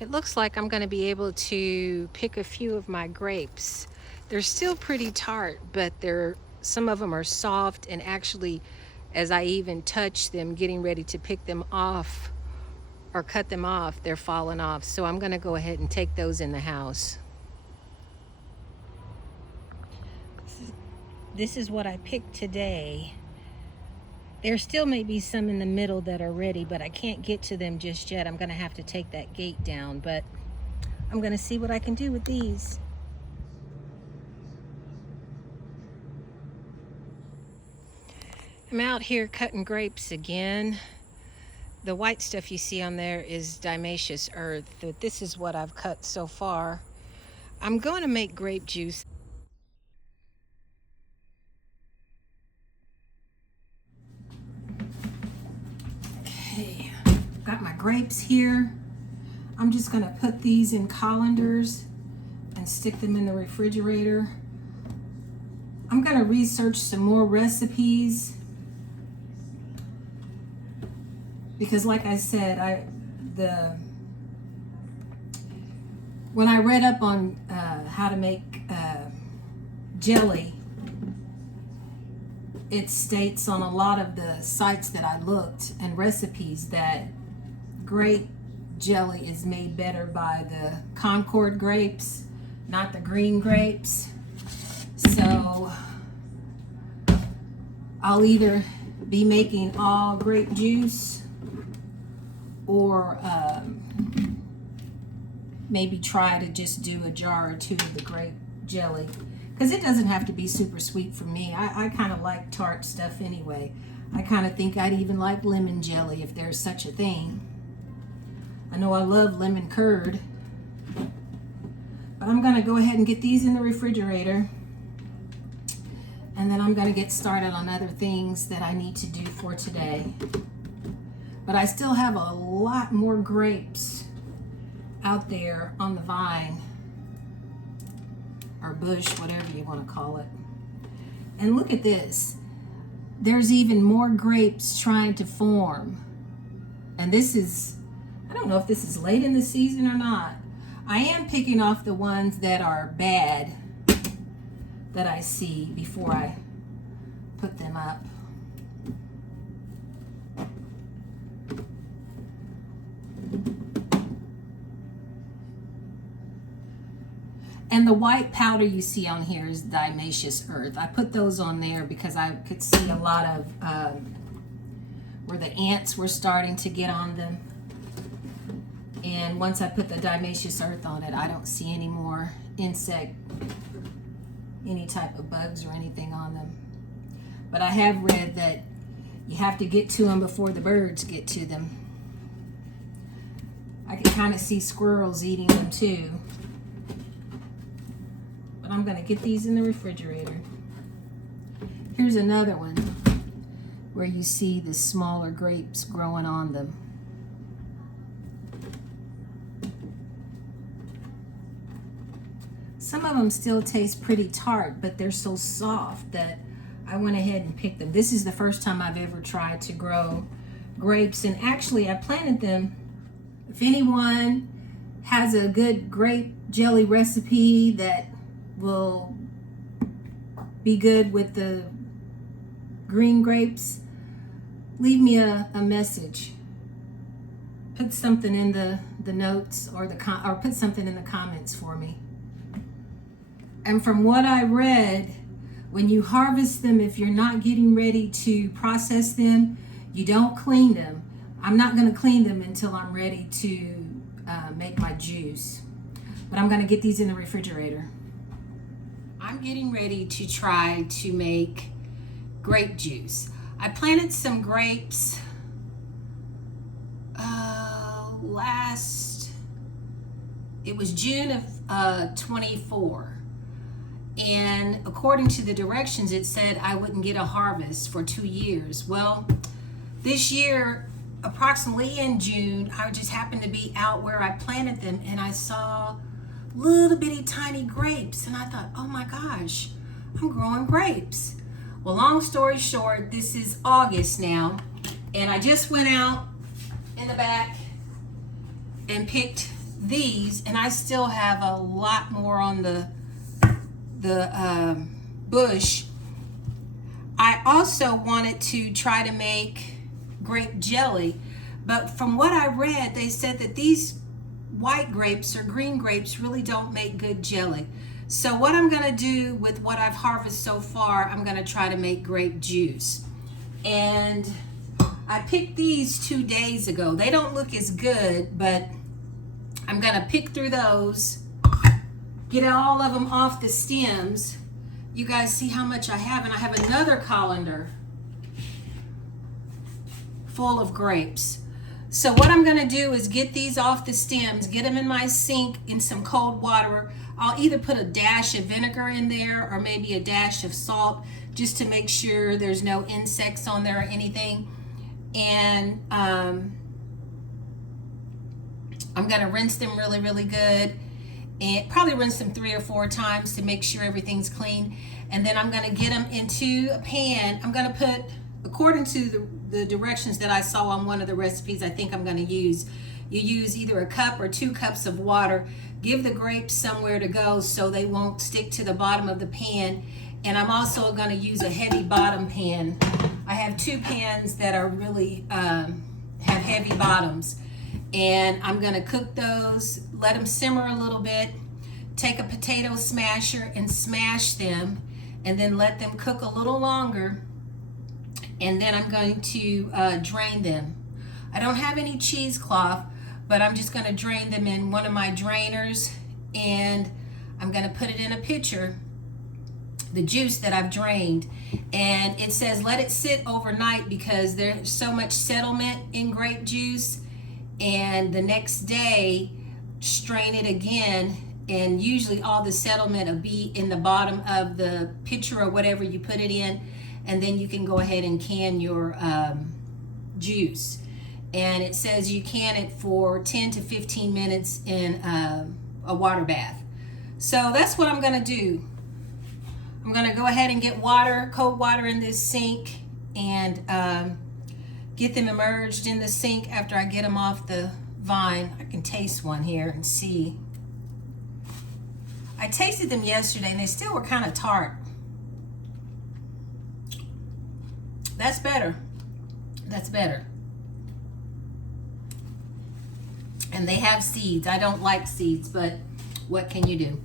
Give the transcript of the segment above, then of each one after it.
It looks like I'm going to be able to pick a few of my grapes. They're still pretty tart, but some of them are soft, and actually, as I even touch them, getting ready to pick them off or cut them off, they're falling off. So I'm going to go ahead and take those in the house. This is what I picked today. There still may be some in the middle that are ready, but I can't get to them just yet. I'm going to have to take that gate down, but I'm going to see what I can do with these. I'm out here cutting grapes again. The white stuff you see on there is dimaceous earth, but this is what I've cut so far. I'm going to make grape juice. Okay, got my grapes here. I'm just going to put these in colanders and stick them in the refrigerator. I'm going to research some more recipes because, like I said, when I read up on how to make jelly, it states on a lot of the sites that I looked and recipes that grape jelly is made better by the Concord grapes, not the green grapes. So I'll either be making all grape juice or maybe try to just do a jar or two of the grape jelly, because it doesn't have to be super sweet for me. I kind of like tart stuff anyway. I kind of think I'd even like lemon jelly if there's such a thing. I know I love lemon curd, but I'm going to go ahead and get these in the refrigerator, and then I'm going to get started on other things that I need to do for today. But I still have a lot more grapes out there on the vine or bush, whatever you want to call it. And look at this. There's even more grapes trying to form. And this is, I don't know if this is late in the season or not. I am picking off the ones that are bad that I see before I put them up. And the white powder you see on here is dimaceous earth. I put those on there because I could see a lot of where the ants were starting to get on them. And once I put the dimaceous earth on it, I don't see any more any type of bugs or anything on them. But I have read that you have to get to them before the birds get to them. I can kind of see squirrels eating them too. But I'm going to get these in the refrigerator. Here's another one where you see the smaller grapes growing on them. Some of them still taste pretty tart, but they're so soft that I went ahead and picked them. This is the first time I've ever tried to grow grapes, and actually I planted them. If anyone has a good grape jelly recipe that will be good with the green grapes, leave me a message. Put something in the notes or put something in the comments for me. And from what I read, when you harvest them, if you're not getting ready to process them, you don't clean them. I'm not going to clean them until I'm ready to make my juice. But I'm going to get these in the refrigerator. I'm getting ready to try to make grape juice. I planted some grapes it was June of 24. And according to the directions, it said I wouldn't get a harvest for 2 years. Well, this year, approximately in June, I just happened to be out where I planted them, and I saw little bitty tiny grapes, and I thought, oh my gosh, I'm growing grapes. Well, long story short, this is August now, and I just went out in the back and picked these, and I still have a lot more on the bush. I also wanted to try to make grape jelly, but from what I read, they said that these white grapes or green grapes really don't make good jelly. So what I'm gonna do with what I've harvested so far, I'm gonna try to make grape juice. And I picked these 2 days ago. They don't look as good, but I'm gonna pick through those, get all of them off the stems. You guys see how much I have, and I have another colander full of grapes. So what I'm gonna do is get these off the stems, get them in my sink in some cold water. I'll either put a dash of vinegar in there or maybe a dash of salt just to make sure there's no insects on there or anything. And I'm gonna rinse them really, really good, and probably rinse them 3 or 4 times to make sure everything's clean. And then I'm gonna get them into a pan. I'm gonna put, according to the directions that I saw on one of the recipes I think I'm gonna use, you use either a cup or 2 cups of water. Give the grapes somewhere to go so they won't stick to the bottom of the pan. And I'm also gonna use a heavy bottom pan. I have 2 pans that are really, have heavy bottoms. And I'm gonna cook those, let them simmer a little bit, take a potato smasher and smash them, and then let them cook a little longer. And then I'm going to drain them. I don't have any cheesecloth, but I'm just gonna drain them in one of my drainers, and I'm gonna put it in a pitcher, the juice that I've drained. And it says let it sit overnight because there's so much settlement in grape juice, and the next day strain it again, and usually all the settlement will be in the bottom of the pitcher or whatever you put it in, and then you can go ahead and can your juice. And it says you can it for 10 to 15 minutes in a water bath. So that's what I'm gonna do. I'm gonna go ahead and get water, cold water in this sink, and get them immersed in the sink after I get them off the vine. I can taste one here and see. I tasted them yesterday and they still were kind of tart. That's better. That's better. And they have seeds. I don't like seeds, but what can you do?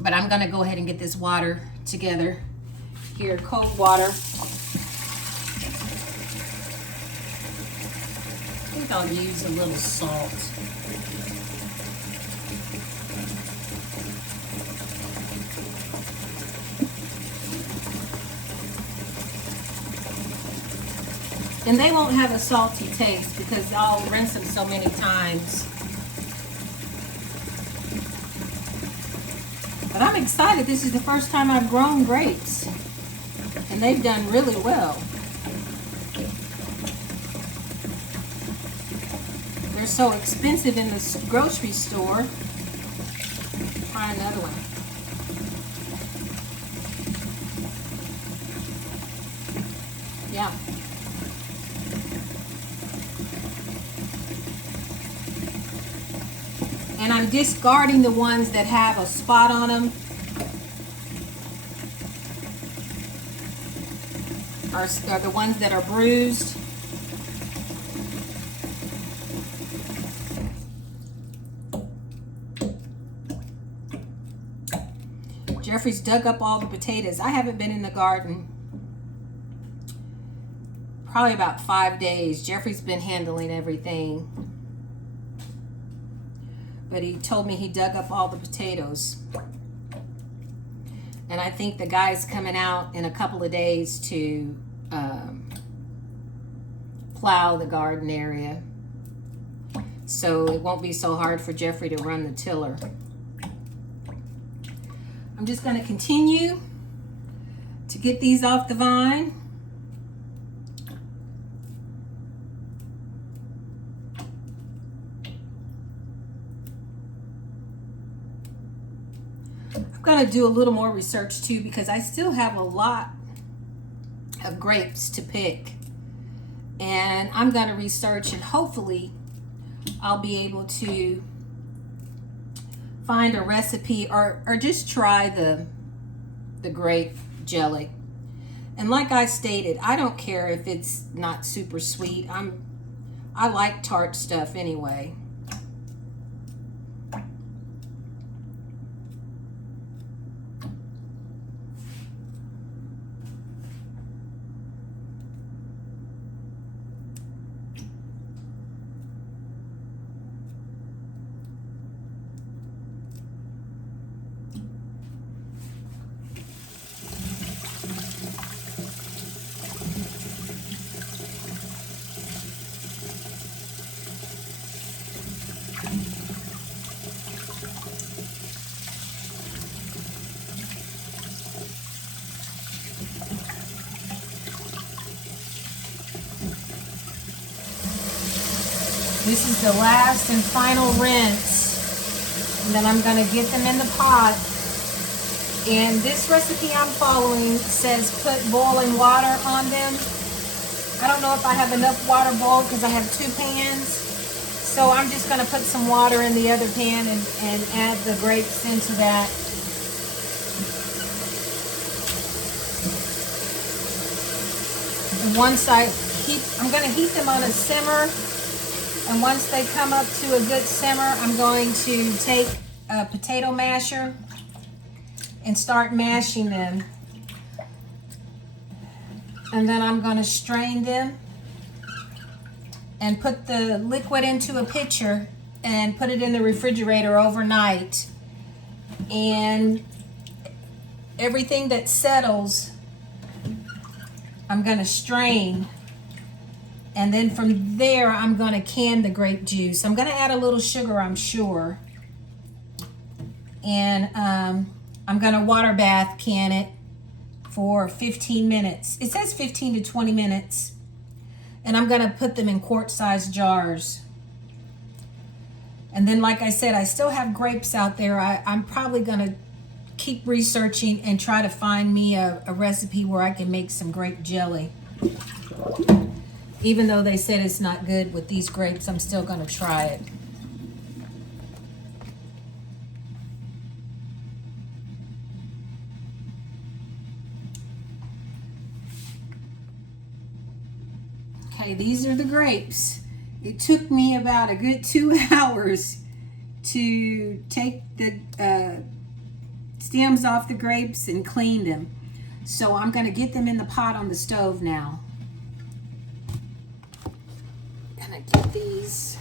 But I'm gonna go ahead and get this water together. Here, cold water. I think I'll use a little salt. And they won't have a salty taste because I'll rinse them so many times. But I'm excited. This is the first time I've grown grapes, and they've done really well. They're so expensive in the grocery store. Try another one. Yeah. And I'm discarding the ones that have a spot on them, or the ones that are bruised. Jeffrey's dug up all the potatoes. I haven't been in the garden probably about 5 days. Jeffrey's been handling everything. But he told me he dug up all the potatoes. And I think the guy's coming out in a couple of days to plow the garden area. So it won't be so hard for Jeffrey to run the tiller. I'm just going to continue to get these off the vine. I'm going to do a little more research too, because I still have a lot of grapes to pick, and I'm going to research, and hopefully I'll be able to find a recipe or just try the grape jelly. And like I stated, I don't care if it's not super sweet. I like tart stuff anyway. This is the last and final rinse. And then I'm going to get them in the pot. And this recipe I'm following says put boiling water on them. I don't know if I have enough water boiled because I have 2 pans. So I'm just going to put some water in the other pan and add the grapes into that. And once I'm going to heat them on a simmer. And once they come up to a good simmer, I'm going to take a potato masher and start mashing them. And then I'm going to strain them and put the liquid into a pitcher and put it in the refrigerator overnight. And everything that settles, I'm going to strain. And then from there, I'm going to can the grape juice. I'm going to add a little sugar, I'm sure. And I'm going to water bath can it for 15 minutes. It says 15 to 20 minutes. And I'm going to put them in quart-sized jars. And then, like I said, I still have grapes out there. I'm probably going to keep researching and try to find me a recipe where I can make some grape jelly. Even though they said it's not good with these grapes, I'm still going to try it. Okay, these are the grapes. It took me about a good 2 hours to take the stems off the grapes and clean them. So I'm going to get them in the pot on the stove now. Gonna get these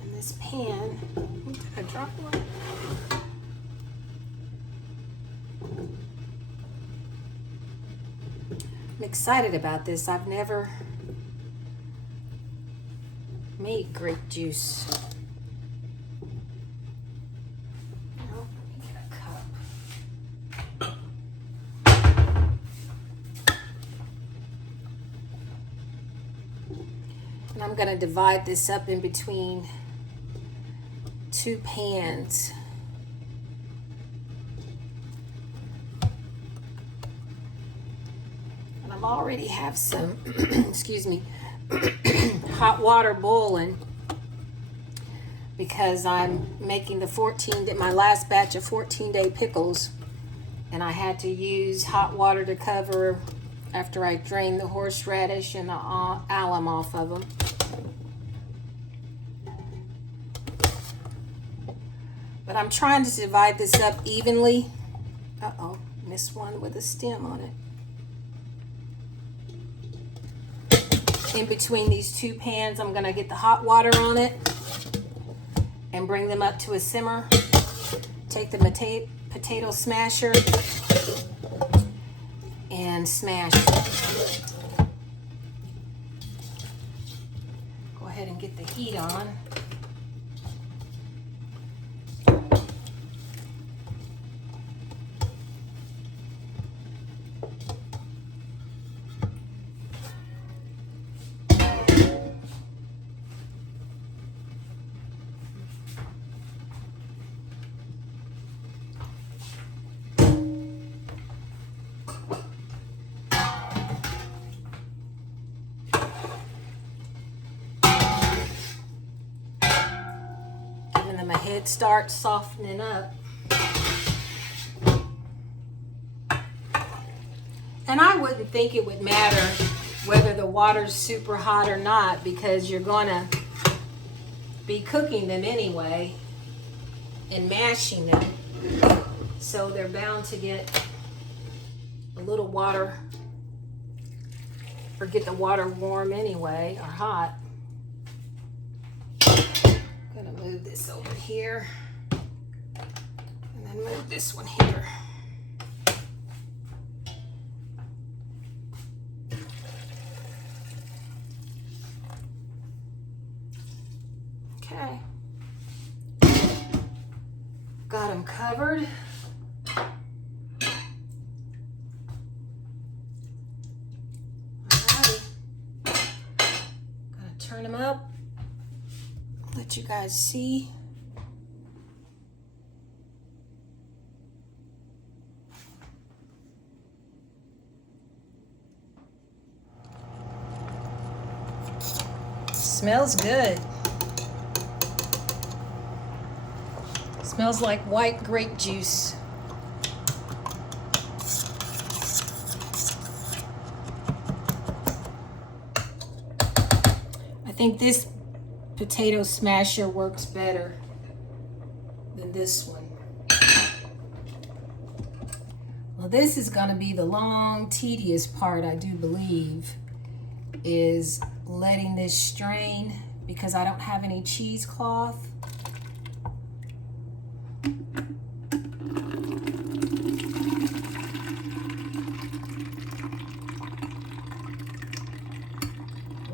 in this pan. Did I drop one? I'm excited about this. I've never made grape juice. Well, let me get a cup. And I'm going to divide this up in between 2 pans. And I already have some, excuse me, hot water boiling because I'm making my last batch of 14-day pickles. And I had to use hot water to cover after I drained the horseradish and the alum off of them. But I'm trying to divide this up evenly. Uh-oh, missed one with a stem on it. In between these 2 pans, I'm gonna get the hot water on it and bring them up to a simmer. Take the potato smasher and smash it. Go ahead and get the heat on. giving them a head start, softening up. And I wouldn't think it would matter whether the water's super hot or not, because you're gonna be cooking them anyway and mashing them. So they're bound to get a little water, or get the water warm anyway, or hot. I'm gonna move this over here and then move this one here. Okay, got them covered. Alrighty, gonna turn them up, let you guys see. Smells good. Smells like white grape juice. I think this potato smasher works better than this one. Well, this is going to be the long, tedious part, I do believe, is letting this strain, because I don't have any cheesecloth.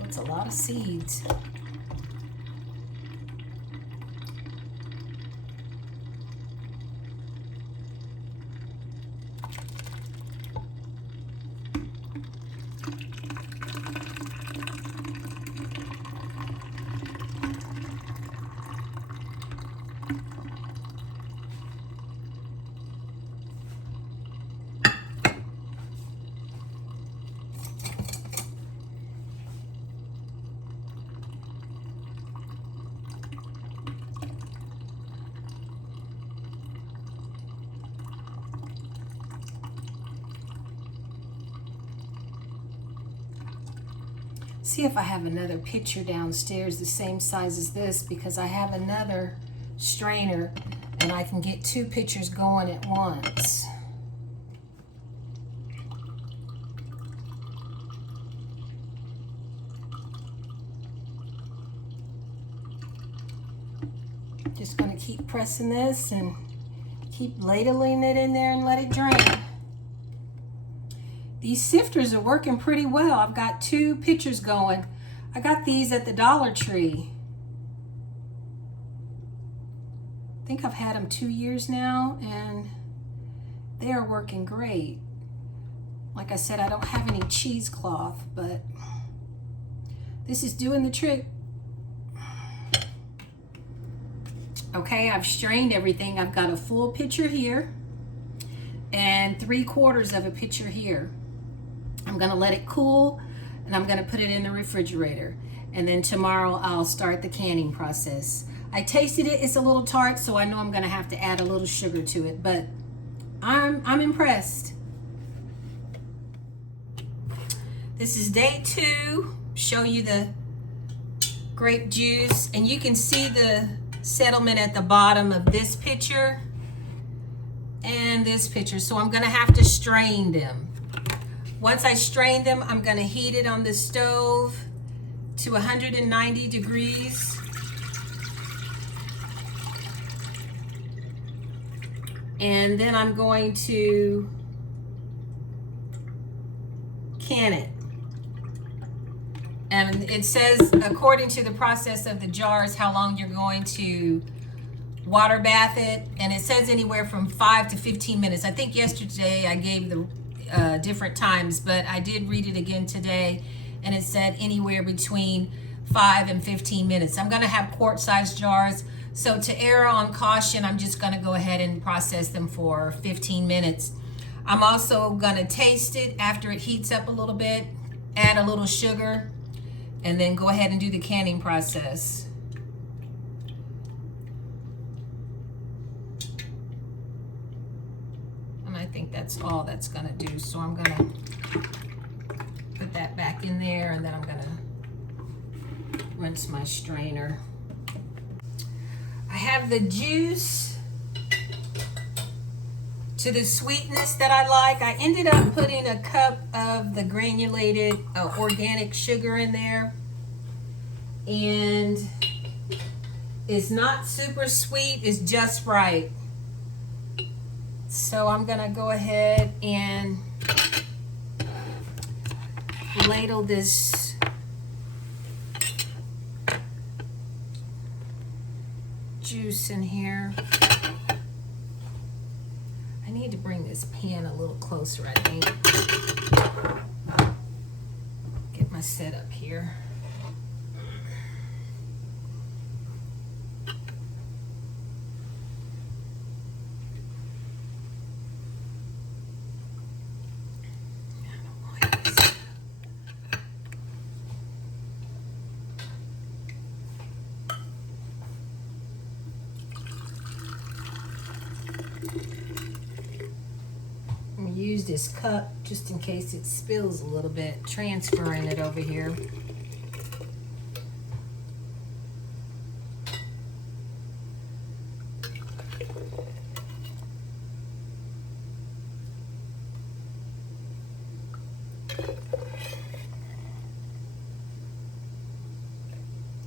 It's a lot of seeds. See if I have another pitcher downstairs the same size as this, because I have another strainer and I can get 2 pitchers going at once. Just going to keep pressing this and keep ladling it in there and let it drain. These sifters are working pretty well. I've got 2 pitchers going. I got these at the Dollar Tree. I think I've had them 2 years now, and they are working great. Like I said, I don't have any cheesecloth, but this is doing the trick. Okay, I've strained everything. I've got a full pitcher here and 3/4 of a pitcher here. I'm gonna let it cool, and I'm gonna put it in the refrigerator. And then tomorrow I'll start the canning process. I tasted it, it's a little tart, so I know I'm gonna have to add a little sugar to it, but I'm impressed. This is day 2. Show you the grape juice, and you can see the settlement at the bottom of this pitcher and this pitcher. So I'm gonna have to strain them. Once I strain them, I'm gonna heat it on the stove to 190 degrees. And then I'm going to can it. And it says, according to the process of the jars, how long you're going to water bath it. And it says anywhere from 5 to 15 minutes. I think yesterday I gave the different times, but I did read it again today, and it said anywhere between 5 and 15 minutes. I'm gonna have quart-sized jars, so to err on caution, I'm just gonna go ahead and process them for 15 minutes. I'm also gonna taste it after it heats up a little bit, add a little sugar, and then go ahead and do the canning process. think that's all that's gonna do. So I'm gonna put that back in there, and then I'm gonna rinse my strainer. I have the juice to the sweetness that I like. I ended up putting a cup of the granulated organic sugar in there, and it's not super sweet, it's just right. So I'm gonna go ahead and ladle this juice in here. I need to bring this pan a little closer, I think. Get my setup here. Use this cup just in case it spills a little bit, transferring it over here.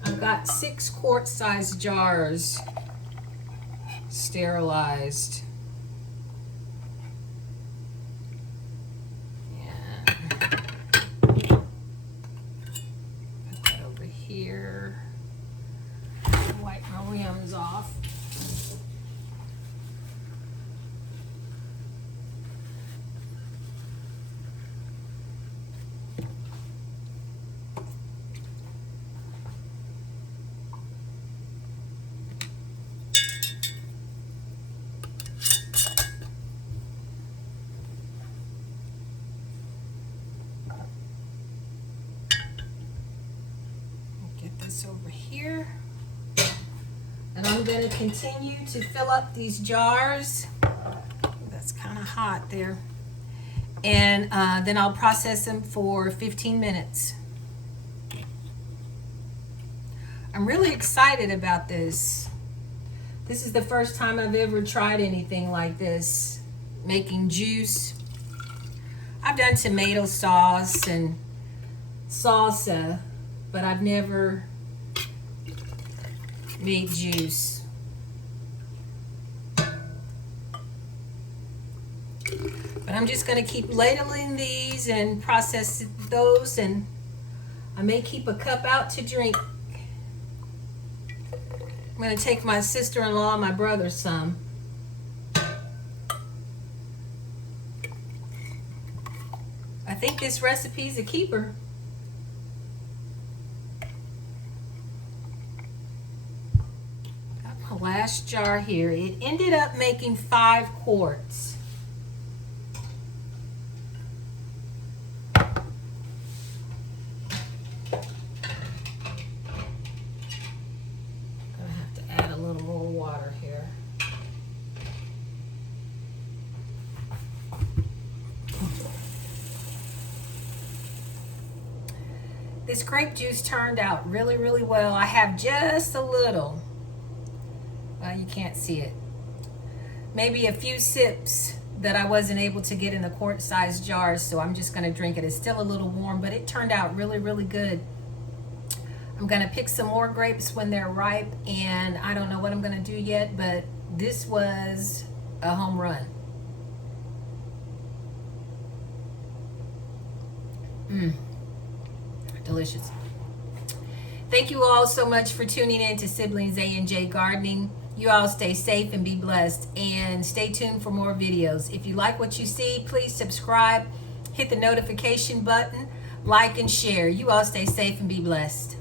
I've got 6 quart-sized jars sterilized. Off. Get this over here. And I'm going to continue to fill up these jars. That's kind of hot there. And then I'll process them for 15 minutes. I'm really excited about this. This is the first time I've ever tried anything like this, making juice. I've done tomato sauce and salsa, but I've never made juice. But I'm just going to keep ladling these and process those, and I may keep a cup out to drink. I'm going to take my sister-in-law and my brother some. I think this recipe's a keeper. Last jar here. It ended up making 5 quarts. Gonna have to add a little more water here. This grape juice turned out really, really well. I have just a little. You can't see it. Maybe a few sips that I wasn't able to get in the quart-sized jars, so I'm just going to drink it. It's still a little warm, but it turned out really, really good. I'm going to pick some more grapes when they're ripe, and I don't know what I'm going to do yet, but this was a home run. Delicious. Thank you all so much for tuning in to Siblings A&J Gardening. You all stay safe and be blessed, and stay tuned for more videos. If you like what you see, please subscribe, hit the notification button, like and share. You all stay safe and be blessed.